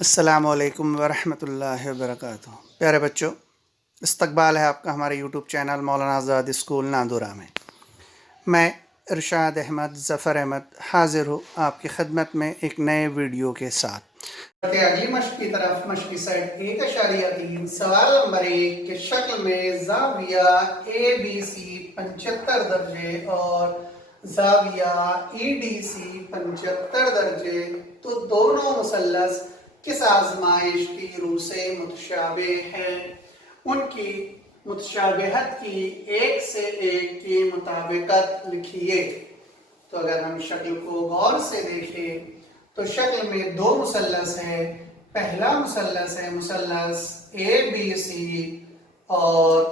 السلام علیکم ورحمۃ اللہ وبرکاتہ۔ پیارے بچوں، استقبال ہے آپ کا ہمارے YouTube channel Maulana Azad school ناندورہ میں۔ میں ارشاد احمد ظفر احمد حاضر ہوں آپ کی خدمت میں ایک نئے ویڈیو کے ساتھ۔ اگلی مشق کی طرف مشقی سیٹ 1.3 سوال نمبر 1 کے شکل میں زاویہ اے بی سی 75 درجے اور زاویہ ای ڈی سی 75 درجے، تو دونوں مثلث کس آزمائش کی روح سے متشابہ ہیں؟ ان کی متشابہت کی ایک سے ایک کی مطابقت لکھیے۔ تو اگر ہم شکل کو غور سے دیکھیں تو شکل میں دو مثلث ہیں۔ پہلا مثلث ہے مثلث اے بی سی اور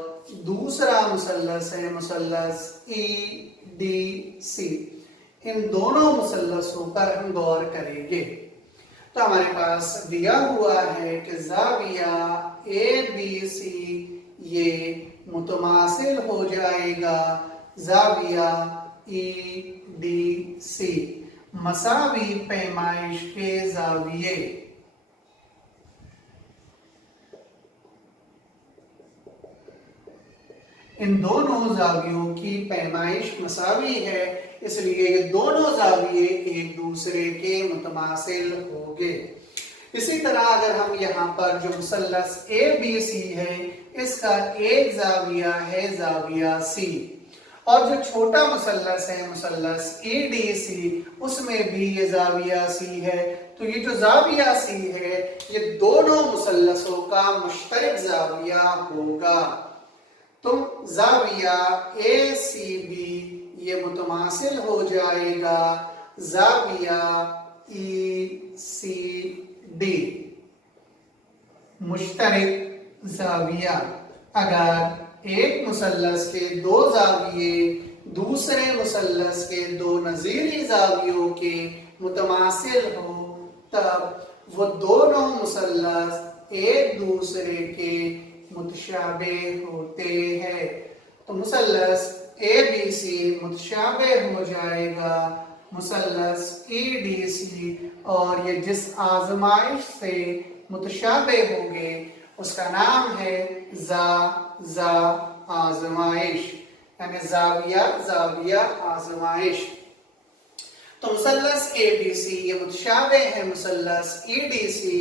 دوسرا مثلث ہے مثلث ای ڈی سی۔ ان دونوں مثلثوں پر ہم غور کریں گے۔ تو ہمارے پاس دیا ہوا ہے کہ زاویہ اے بی سی یہ متماثل ہو جائے گا زاویہ ای ڈی سی، مساوی پیمائش کے زاویے۔ ان دونوں زاویوں کی پیمائش مساوی ہے، اس لیے یہ دونوں زاویے ایک دوسرے کے متماثل ہوں گے۔ اسی طرح اگر ہم یہاں پر جو مثلث اے بی سی ہے اس کا ایک زاویہ ہے زاویہ سی، اور جو چھوٹا مثلث ہے مثلث ای ڈی سی اس میں بھی یہ زاویہ سی ہے، تو یہ جو زاویہ سی ہے یہ دونوں مثلثوں کا مشترک زاویہ ہوگا۔ تو زاویہ اے سی بی یہ متماثل ہو جائے گا زاویہ ای سی ڈی، مشترک زاویہ۔ اگر ایک مثلث کے دو زاویے دوسرے مثلث کے دو نظیری زاویوں کے متماثل ہو تب وہ دونوں مثلث ایک دوسرے کے متشابہ ہوتے ہیں۔ تو مثلث اے بی سی متشابہ ہو جائے گا مثلث ای ڈی سی، اور یہ جس آزمائش سے متشابہ ہوں گے اس کا نام ہے زا آزمائش، یعنی زاویہ زاویہ آزمائش۔ تو مثلث اے بی سی یہ متشابہ ہے مثلث ای ڈی سی۔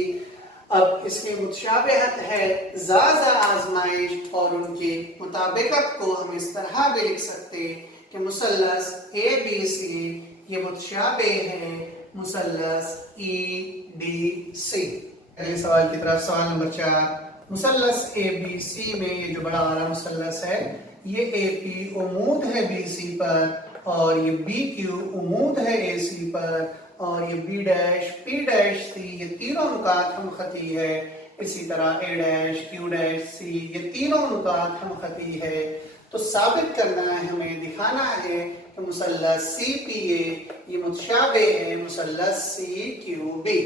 اب اس کی متشابہت ہے زا آزمائش، اور ان کی مطابقت کو ہم اس طرح بھی لکھ سکتے کہ مثلث اے بی سی یہ متشابہ ہے مثلث ای ڈی سی۔ اگلے سوال کی طرف، سوال نمبر 4، مثلث اے بی سی میں یہ جو بڑا والا مثلث ہے یہ اے پی عمود ہے بی سی پر، اور یہ بی کیو عمود ہے اے سی پر، اور یہ بی ڈیش پی ڈیش سی یہ تینوں نقاط ہم خطی ہے۔ اسی طرح A dash Q dash c یہ تینوں نقاط ہم خطی ہے۔ تو ثابت کرنا ہے، ہمیں دکھانا ہے کہ مثلث سی پی اے یہ متشابہ ہے مثلث سی کیو بی۔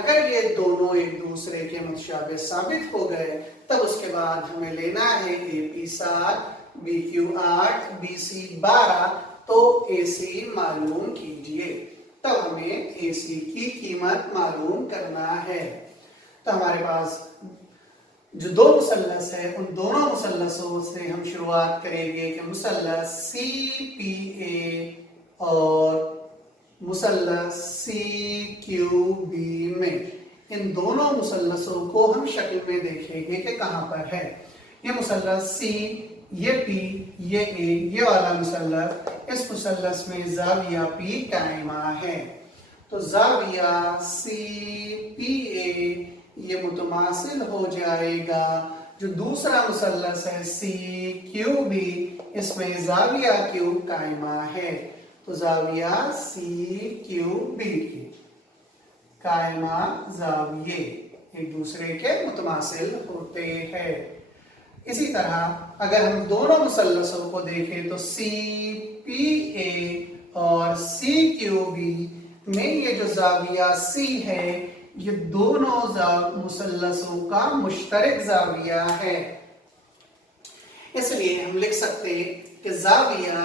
اگر یہ دونوں ایک دوسرے کے متشابہ ثابت ہو گئے تب اس کے بعد ہمیں لینا ہے اے پی 7 بی کیو 8 بی سی 12، تو اے سی معلوم کیجئے۔ تب ہمیں اے سی کی قیمت معلوم کرنا ہے۔ تو ہمارے پاس جو دو مثلث ہیں ان دونوں مثلثوں سے ہم شروعات کریں گے کہ مثلث سی پی اے اور مثلث سی کیو بی میں، ان دونوں مثلثوں کو ہم شکل میں دیکھیں گے کہ کہاں پر ہے۔ یہ مثلث سی، یہ پی، یہ اے، یہ والا مثلث، اس مثلث میں زاویہ پی قائمہ ہے۔ تو زاویہ سی پی اے یہ متماثل ہو جائے گا جو دوسرا مثلث ہے سی کیو بی، اس میں زاویہ کیو قائمہ ہے۔ تو زاویہ سی کیو بی کی قائمہ زاویے ایک دوسرے کے متماثل ہوتے ہیں۔ اسی طرح اگر ہم دونوں مثلثوں کو دیکھیں تو سی پی اے اور سی کیو بی میں یہ جو زاویہ سی ہے یہ دونوں مثلثوں کا مشترک زاویہ ہے، اس لیے ہم لکھ سکتے کہ زاویہ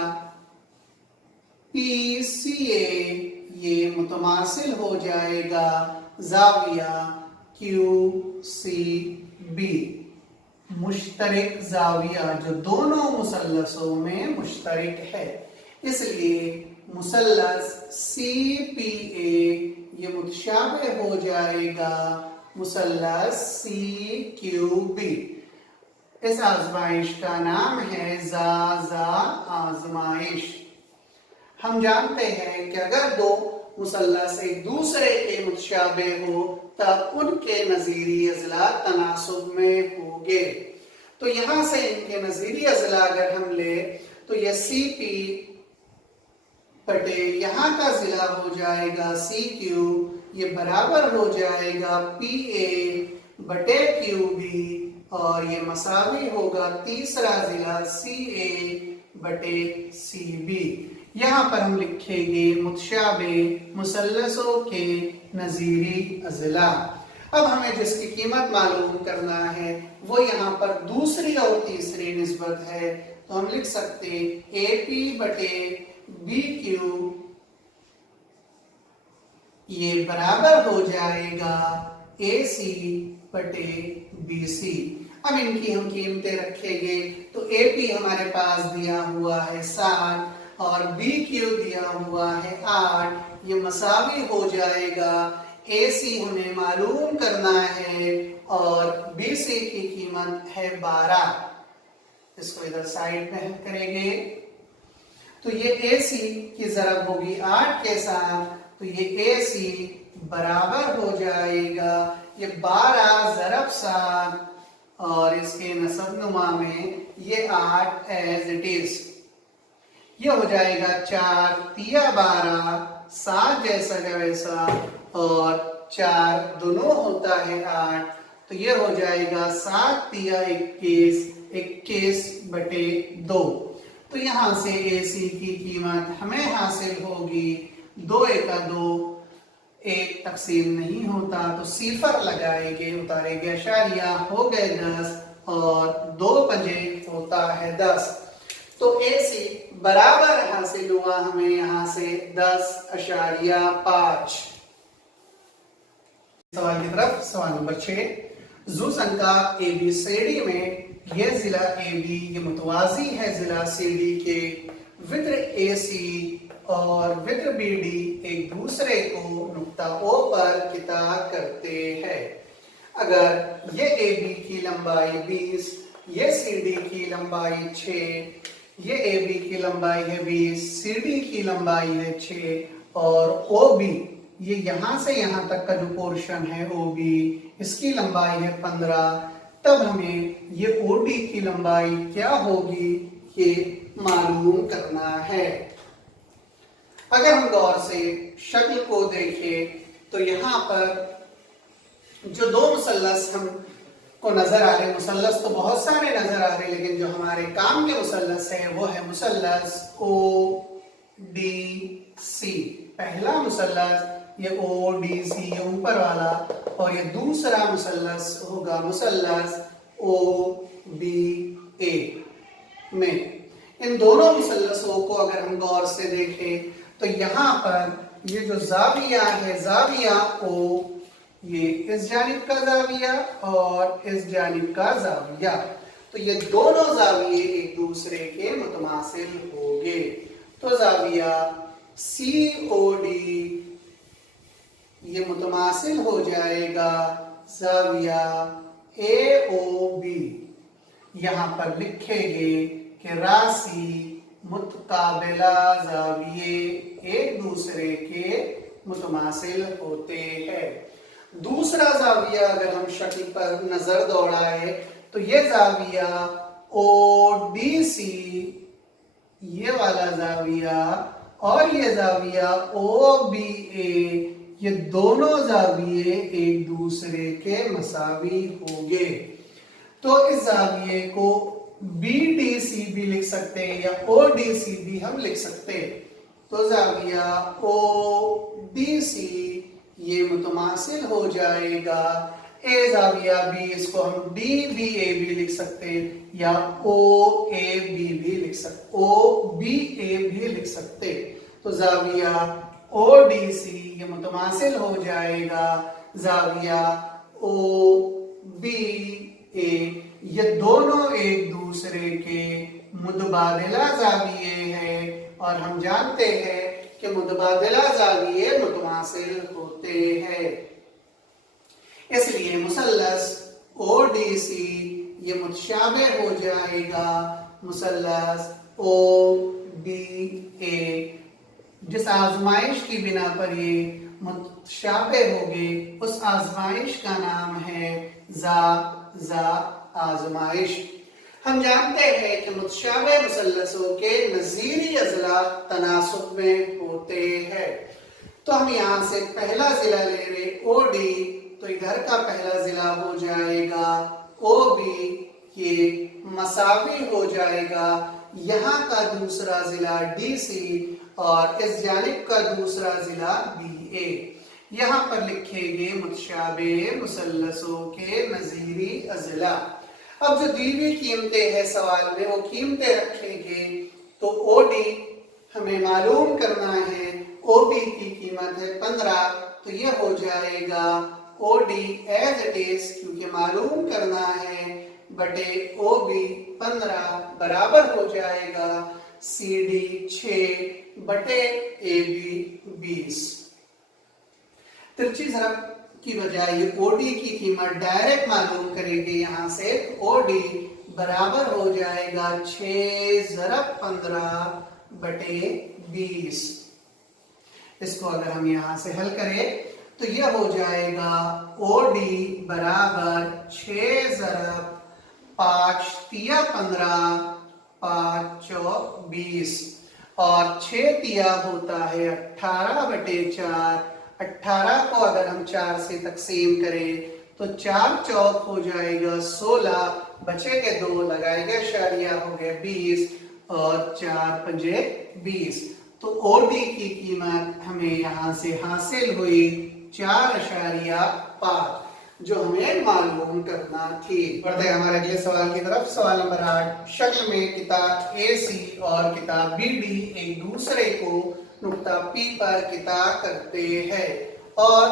پی سی اے یہ متماثل ہو جائے گا زاویہ क्यू सी बी, मुश्तरिक जाविया जो दोनों मुसल्लसों में मुश्तरिक है, इसलिए मुसल्लस सी पी ए ये मुतशाबे हो जाएगा मुसल्लस सी क्यू बी। इस आजमाइश का नाम है जा आजमाइश। हम जानते हैं कि अगर दो मुसल्लस एक दूसरे के मुतशाबे हो तब उनके नजीरी अजला तनासुब में होंगे। तो यहां से इनके नजीरी अजला अगर हम ले तो ये सी पी बटे यहाँ का जिला हो जाएगा सी क्यू, ये बराबर हो जाएगा पी ए बटे क्यू बी, और ये मसावी होगा तीसरा जिला सी ए बटे सी बी। यहाँ पर हम लिखेंगे मुतशाबे मुसल्लसों के नजीरी अजला। अब हमें जिसकी कीमत मालूम करना है वो यहाँ पर दूसरी और तीसरी निस्बत है, तो हम लिख सकते ए पी बटे बी क्यू, ये बराबर हो जाएगा ए सी बटे बी सी। अब इनकी हम कीमतें रखेंगे तो ए पी हमारे पास दिया हुआ है 7 और बी क्यू दिया हुआ है 8, ये मसावी हो जाएगा ए सी हमें मालूम करना है और बी सी की कीमत है 12। इसको इधर साइड में हम करेंगे तो ये ए सी की ज़रब होगी 8 के साथ, तो ये ए सी बराबर हो जाएगा ये 12 ज़रब 7 और इसके नसब नुमा में ये 8 एज इट इज, ये हो जाएगा 4 तिया 12 7 जैसा का वैसा और 4 दोनों होता है 8, तो ये हो जाएगा 7 तिया 21 21 बटे 2। तो यहाँ से ए सी की कीमत हमें हासिल होगी 2 एका 2, 1 तकसीम नहीं होता तो सिफर लगाएंगे, उतारेंगे अशारिया, हो गए 10 और 2 पंजे होता है 10। तो ए सी बराबर हासिल हुआ हमें यहाँ से 10.5। सवाल की तरफ, सवाल नंबर 6, जुसन का ए बी सी डी में यह जिला ए बी ये मुतवाजी है जिला सी डी के, वित्र ए सी और वित्र बी डी एक दूसरे को नुक्ता ओ पर किता करते हैं। अगर ये ए बी की लंबाई 20, ये सी डी की लंबाई 6, ये ए बी की लंबाई है 20, सी डी की लंबाई है 6 और ओ बी ये यहां से यहां तक का जो पोर्शन है ओ बी इसकी लंबाई है 15, तब हमें ये ओ डी की लंबाई क्या होगी ये मालूम करना है। अगर हम गौर से शक्ल को देखें तो यहाँ पर जो दो मुसल्लस हम को नजर आ रहे, मुसल्लस तो बहुत सारे नजर आ रहे, लेकिन जो हमारे काम के मुसल्लस है वो है मुसल्लस ओ डी सी। पहला मुसल्लस ये ओ डी सी ये ऊपर वाला, और ये दूसरा मुसल्लस होगा मुसल्लस ओ बी ए में। इन दोनों मुसल्लसों को अगर हम गौर से देखें तो यहाँ पर ये जो जाविया है, जाविया ओ, ये इस जानिब का जाविया और इस जानिब का जाविया, तो ये दोनों जाविये एक दूसरे के मुतमासिल होंगे। तो जाविया सी ओ डी ये मुतमासिल हो जाएगा जाविया ए ओ बी। यहाँ पर लिखेंगे कि राशि मुतकाबिला जाविये एक दूसरे के मुतमासिल होते हैं। दूसरा जाविया अगर हम शक्ल पर नजर दौड़ाए तो ये जाविया ओ डी सी ये वाला जाविया और ये जाविया ओ बी ए ये दोनों जाविये एक दूसरे के मसावी होंगे। तो इस जाविये को बी डी सी भी लिख सकते हैं या ओ डी सी भी हम लिख सकते हैं। तो जाविया ओ डी सी ये मुतमासिल हो जाएगा ए जाविया बी, इसको हम डी बी ए भी लिख सकते हैं या ओ ए बी भी लिख सकते, ओ बी ए भी लिख सकते। तो जाविया ओ डी सी ये मुतमासिल हो जाएगा जाविया ओ बी ए, ये दोनों एक दूसरे के मुतबादिला जाविये हैं और हम जानते हैं कि मुतबादिला जाविये मुतमासिल होते हैं। इसलिए मुसल्लस ODC ये मुतशाबे हो जाएगा मुसल्लस OBA। जिस आजमाइश की बिना पर ये मुतशाबे होंगे उस आजमाइश का नाम है जा आजमाइश। हम जानते हैं कि मुतशाबे मुसल्लसों के नज़ीरी अज़ला तनासुब में होते हैं। तो हम यहाँ से पहला जिला ले रहे OD, तो इधर का पहला जिला हो जाएगा OB, ये मसावी हो जाएगा। यहाँ का दूसरा जिला DC और इस जानिब का दूसरा जिला BA। यहाँ पर लिखेंगे मुतशाबे मुसल्लसों के नज़ीरी अज़ला। अब जो दी हुई कीमतें हैं सवाल में वो कीमतें रखेंगे। तो OD हमें मालूम करना है, OB की कीमत है 15, तो ये हो जाएगा OD एज इट इज, क्योंकि मालूम करना है, बटे OB 15 बराबर हो जाएगा CD 6 बटे AB 20। तिरछी ज़रब की बजाय ये OD की कीमत डायरेक्ट मालूम करेंगे यहाँ से। OD बराबर हो जाएगा 6 ज़रब 15 बटे 20। इसको अगर हम यहाँ से हल करें तो यह हो जाएगा OD बराबर 6 ज़रब 5 तिया 15 5 चौक 20 और 6 तिया होता है 18 बटे 4। 18 को अगर हम 4 से तकसीम करें तो 4 चौक हो जाएगा 16, बचेंगे 2, लगाएगा इशारिया, हो गया 20 और 4 पंजे 20। तो OD की कीमत हमें यहाँ से हासिल हुई 4.5, जो हमें मालूम करना थी। बढ़ते हैं हमारे अगले सवाल की तरफ। सवाल नंबर 8, शक्ल में किताब AC और किताब BD एक दूसरे को नुक्ता P पर किता करते हैं और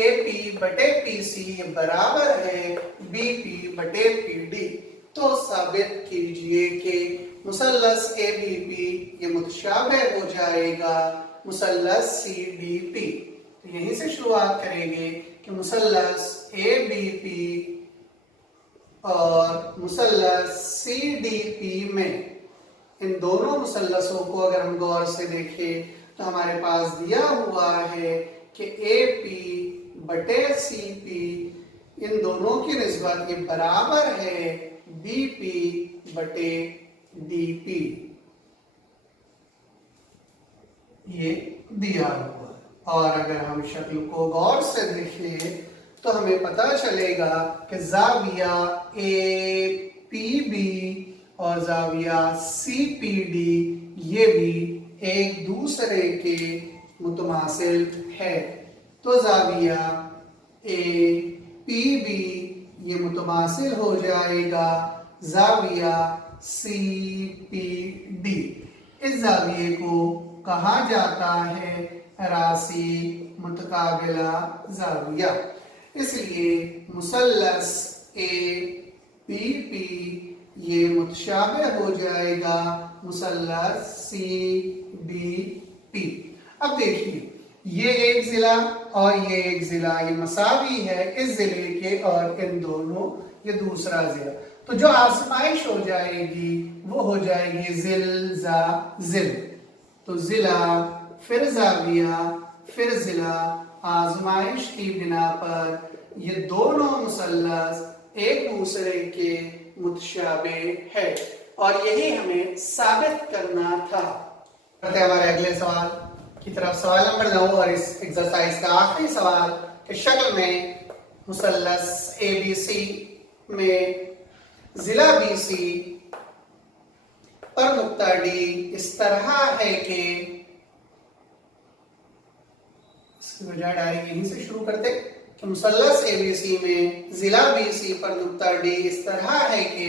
AP बटे PC बराबर है BP बटे PD। तो साबित कीजिए कि मुसल्लस ABP ये मुतशाबे हो जाएगा मुसल्लस CDP। तो यहीं से शुरुआत करेंगे कि मुसल्लस ABP और मुसल्लस CDP में, इन दोनों मुसल्लसों को अगर हम गौर से देखें तो हमारे पास दिया हुआ है कि AP बटे CP इन दोनों की निस्बत ये बराबर है BP बटे DP। ये दिया हुआ है और अगर हम शक्ल को गौर से देखें तो हमें पता चलेगा कि जाविया APB और जाविया CPD ये भी एक दूसरे के मुतमासिल है। तो जाविया APB ये मुतमासिल हो जाएगा जाविया CPD। इस जाविये को कहा जाता है रासी मुतकाबिला जाविया। इसलिए मुसल्लस APP ये मुतशाबे हो जाएगा मुसल्लस CDP। अब देखिए ये एक जिला और ये एक जिला, ये मसावी है इस जिले के और इन दोनों ये दूसरा जिला। तो जो आजमाइश हो जाएगी वो हो जाएगी जिल जा जिल। तो जिला फिर जाविया फिर जिला, आजमाइश की बिना पर ये दोनों मुसल्लस एक दूसरे के मुतशाबे है और यही हमें साबित करना था। करते हैं हमारे अगले सवाल की तरफ। सवाल नंबर 9 और इस एक्सरसाइज का आखिरी सवाल कि शक्ल में मुसल्लस ABC में जिला BC पर नुक्ता D इस तरह है कि, इसकी बजाय डायरेक्ट यहीं से शुरू करते कि मुसल्लस ABC में जिला BC पर नुक्ता D इस तरह है कि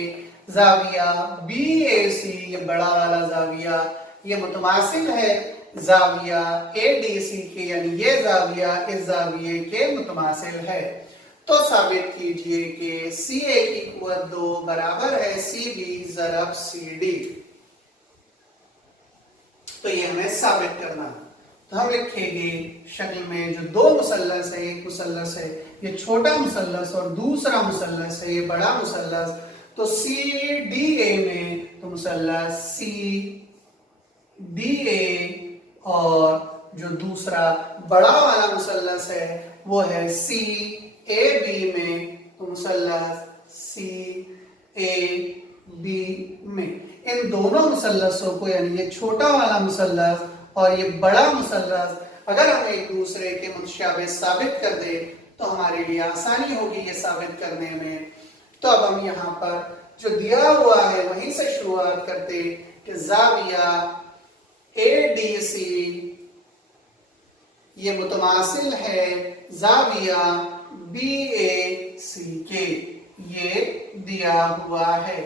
जाविया BAC ये बड़ा वाला जाविया ये मुतमासिल है जाविया ADC के, यानी ये जाविया इस जाविये के मुतमासिल है। तो साबित कीजिए कि सी ए की कुव्वत 2 बराबर है सी बी ज़रब सी डी। तो ये हमें साबित करना है। तो हम लिखेंगे शक्ल में जो दो मुसल्लस है, एक मुसल्लस है ये छोटा मुसल्लस और दूसरा मुसल्लस है ये बड़ा मुसल्लस। तो सी डी ए में तो मुसल्लस सी डी ए और जो दूसरा बड़ा वाला मुसल्लस है वो है सी ए बी में तो मुसल्लस सी ए बी में। इन दोनों मुसल्लसों को यानी ये छोटा वाला मुसल्लस और ये बड़ा मुसल्लस अगर हम एक दूसरे के मुतशाबिह साबित कर दे तो हमारे लिए आसानी होगी ये साबित करने में। तो अब हम यहाँ पर जो दिया हुआ है वहीं से शुरुआत करते कि ज़ाविया ADC ये मुतमासिल है ज़ाविया BAC के, ये दिया हुआ है।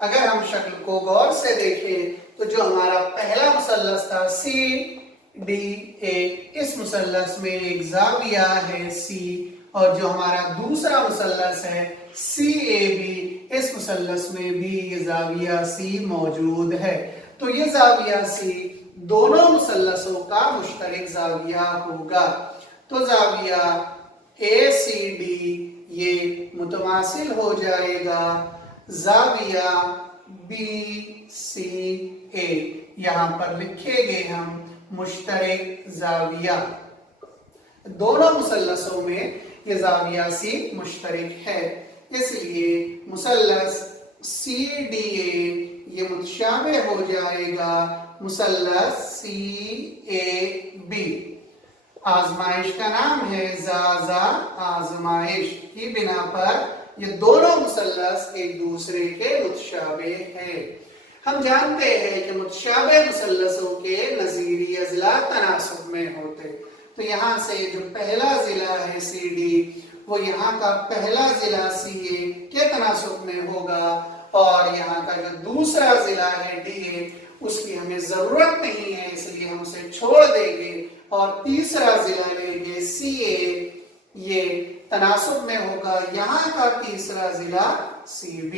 अगर हम शक्ल को गौर से देखें तो जो हमारा पहला मुसल्लस था CDA, इस मुसल्लस में एक ज़ाविया है C और जो हमारा दूसरा मुसल्लस है CAB, इस मुसल्लस में भी ये ज़ाविया C मौजूद है। तो ये ज़ाविया C दोनों मुसल्लसों का मुश्तरक ज़ाविया होगा। तो ज़ाविया ACD ये मुतमासिल हो जाएगा ज़ाविया BCA। यहाँ पर लिखेंगे हम मुश्तरक ज़ाविया। दोनों मुसल्लसों में ये ज़ाविया C मुश्तरक है, इसलिए मुसल्लस CDA ये मुतशाबिह हो जाएगा मुसल्लस CAB। आजमाइश का नाम है ज़ाज़ा आजमाइश की बिना पर ये दोनों मुसल्लस एक दूसरे के मुतशाबिह है। हम जानते हैं कि मुतशाबिह मुसल्लसों के नज़ीरी अज़ला तनासुब में होते। तो यहाँ से जो पहला ज़िला है CD वो यहाँ का पहला ज़िला CA के तनासुब में होगा और यहाँ का जो दूसरा ज़िला है DA उसकी हमें ज़रूरत नहीं है, इसलिए हम उसे छोड़ देंगे और तीसरा ज़िला लेंगे CA, ये तनासुब में होगा यहाँ का तीसरा ज़िला CB।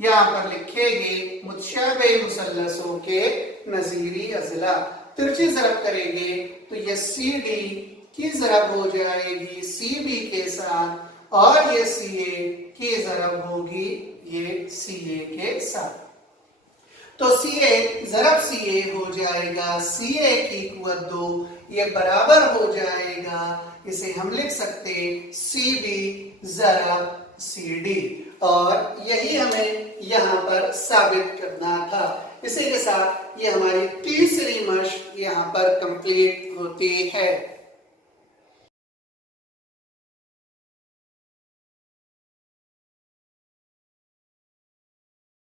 यहाँ पर लिखेंगे मुतशाबिह मुसल्लसों के नज़ीरी अज़ला। तिरछी ज़रब करेंगे तो ये CD की ज़रब हो जाएगी CB के साथ और ये CA की ज़रब होगी ये CA के साथ। तो CA ज़रब CA हो जाएगा CA की कुव्वत 2, ये बराबर हो जाएगा, इसे हम लिख सकते CB ज़रब CD और यही हमें यहाँ पर साबित करना था। इसी के साथ ये हमारी तीसरी मश्क यहाँ पर कंप्लीट होती है।